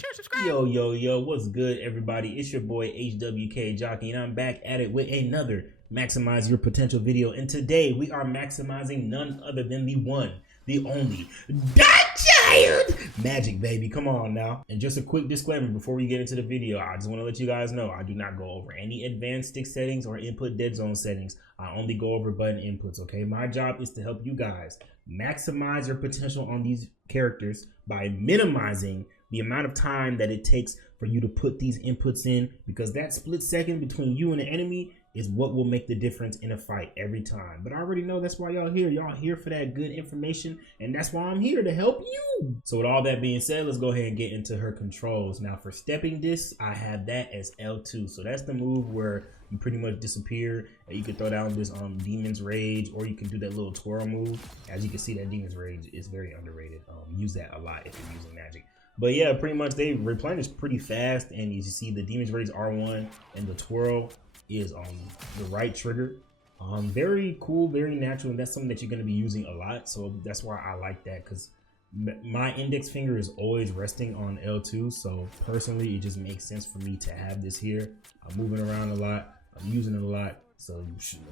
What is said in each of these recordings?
share, subscribe. Yo, what's good, everybody? It's your boy HWK Jockey, and I'm back at it with another Maximize Your Potential video. And today we are maximizing none other than the one, the only DARKCHILD Magik, baby. Come on now. And just a quick disclaimer before we get into the video, I just want to let you guys know I do not go over any advanced stick settings or input dead zone settings. I only go over button inputs, okay? My job is to help you guys maximize your potential on these characters by minimizing the amount of time that it takes for you to put these inputs in, because that split second between you and the enemy is what will make the difference in a fight every time. But I already know that's why y'all here. Y'all here for that good information, and that's why I'm here to help you. So with all that being said, let's go ahead and get into her controls. Now for stepping this, I have that as L2. So that's the move where you pretty much disappear, and you can throw down this Demon's Rage, or you can do that little twirl move. As you can see, that Demon's Rage is very underrated. Use that a lot if you're using Magic. But yeah, pretty much they replenish pretty fast, and you see the Demon's Rage R1 and the twirl is on the right trigger. Very cool, very natural, and that's something that you're going to be using a lot. So that's why I like that, because my index finger is always resting on L2. So personally, it just makes sense for me to have this here. I'm moving around a lot, I'm using it a lot, so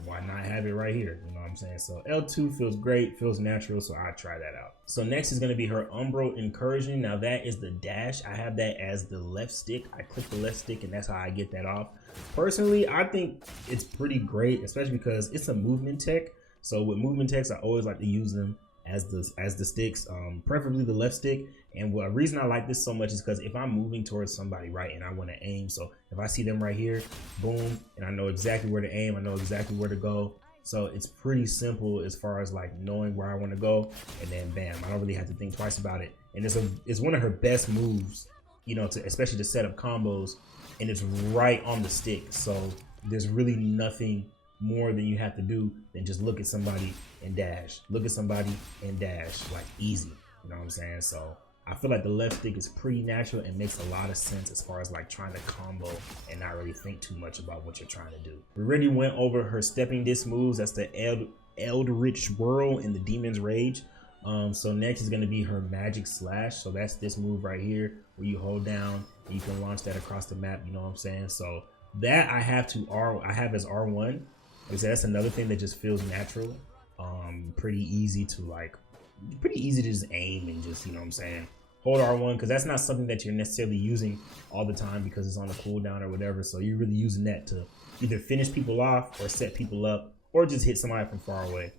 why not have it right here? You know what I'm saying? So L2 feels great, feels natural, so I try that out. So next is going to be her Umbro Incursion. Now that is the dash. I have that as the left stick. I click the left stick, and that's how I get that off. Personally, I think it's pretty great, especially because it's a movement tech. So with movement techs, I always like to use them as the sticks, preferably the left stick. And the reason I like this so much is because if I'm moving towards somebody, right, and I want to aim, so if I see them right here, boom, and I know exactly where to aim, I know exactly where to go. So it's pretty simple as far as like knowing where I want to go, and then bam, I don't really have to think twice about it. And it's one of her best moves, you know, especially to set up combos, and it's right on the stick. So there's really nothing more than you have to do than just look at somebody and dash, look at somebody and dash, like easy. You know what I'm saying? So I feel like the left stick is pretty natural and makes a lot of sense as far as like trying to combo and not really think too much about what you're trying to do. We already went over her stepping disc moves. That's the Eldritch Whirl and the Demon's Rage. So next is going to be her Magic Slash. So that's this move right here where you hold down and you can launch that across the map. You know what I'm saying? So that I have as R1. Like I said, that's another thing that just feels natural. Pretty easy to just aim and just, you know what I'm saying, hold R1, because that's not something that you're necessarily using all the time because it's on a cooldown or whatever. So you're really using that to either finish people off or set people up or just hit somebody from far away.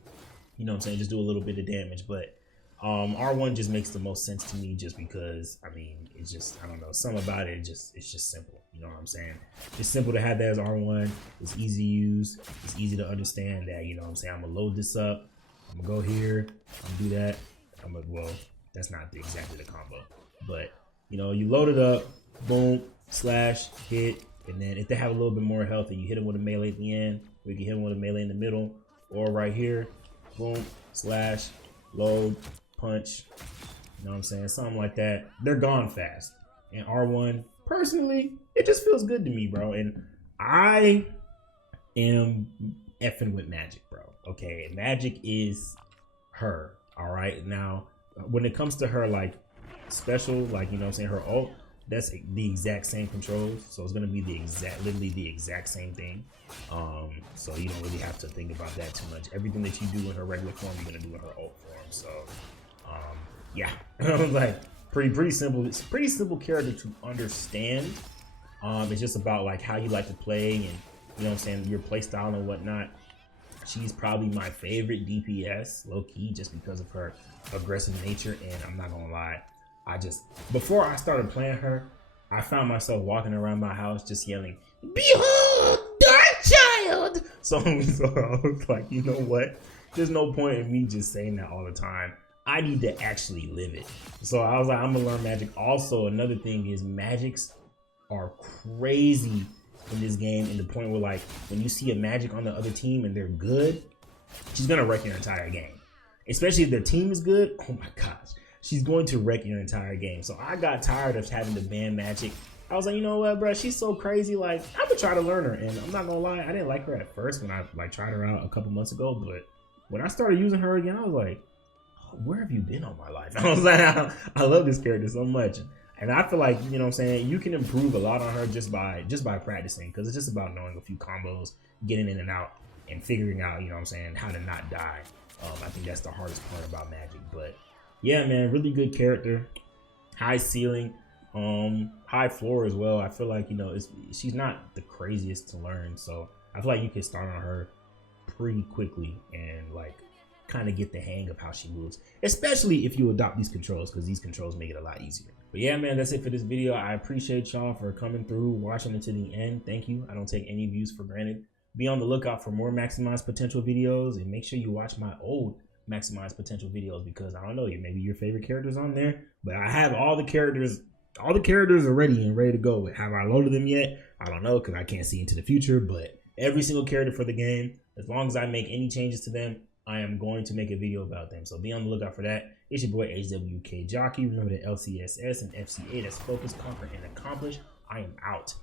You know what I'm saying? Just do a little bit of damage. But R1 just makes the most sense to me, just because, I mean, it's just, I don't know, something about it, it's just simple. You know what I'm saying? It's simple to have that as R1. It's easy to use. It's easy to understand that, you know what I'm saying, I'm gonna load this up. I'm gonna go here, I'm gonna do that. Well, that's not exactly the combo, but you know, you load it up, boom, slash, hit, and then if they have a little bit more health and you hit them with a melee at the end, we can hit them with a melee in the middle, or right here, boom, slash, load, punch, you know what I'm saying, something like that. They're gone fast. And R1, personally, it just feels good to me, bro. And I am effing with Magic, bro. Okay, Magic is her. All right, now when it comes to her like special, like, you know what I'm saying, her ult, that's the exact same controls. So it's gonna be literally the exact same thing. So you don't really have to think about that too much. Everything that you do in her regular form, you're gonna do in her ult form. So yeah, like pretty simple. It's a pretty simple character to understand. It's just about like how you like to play, and you know what I'm saying, your play style and whatnot. She's probably my favorite DPS, low-key, just because of her aggressive nature. And I'm not gonna lie, before I started playing her, I found myself walking around my house just yelling, "Behold, DARKCHILD!" So I was like, you know what? There's no point in me just saying that all the time. I need to actually live it. So I was like, I'm gonna learn Magic. Also, another thing is Magics are crazy in this game, in the point where like when you see a Magic on the other team and they're good, she's gonna wreck your entire game. Especially if their team is good, oh my gosh, she's going to wreck your entire game. So I got tired of having to ban Magic. I was like, you know what, bro, she's so crazy, like I'm gonna try to learn her. And I'm not gonna lie, I didn't like her at first when I like tried her out a couple months ago, but when I started using her again, I was like, oh, where have you been all my life? I was like, I love this character so much. And I feel like, you know what I'm saying, you can improve a lot on her just by practicing, because it's just about knowing a few combos, getting in and out, and figuring out, you know what I'm saying, how to not die. I think that's the hardest part about Magik. But yeah, man, really good character, high ceiling, high floor as well. I feel like, you know, she's not the craziest to learn, so I feel like you can start on her pretty quickly and like kind of get the hang of how she moves, especially if you adopt these controls, because these controls make it a lot easier. But yeah, man, that's it for this video. I appreciate y'all for coming through, watching it to the end. Thank you. I don't take any views for granted. Be on the lookout for more Maximize Potential videos, and make sure you watch my old Maximize Potential videos, because I don't know, maybe your favorite characters on there, but I have all the characters are ready and ready to go. Have I loaded them yet? I don't know, because I can't see into the future, but every single character for the game, as long as I make any changes to them, I am going to make a video about them. So be on the lookout for that. It's your boy HWK Jockey. Remember the LCSS and FCA, that's Focus, Conquer, and Accomplish. I am out.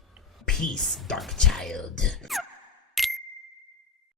Peace, Dark Child.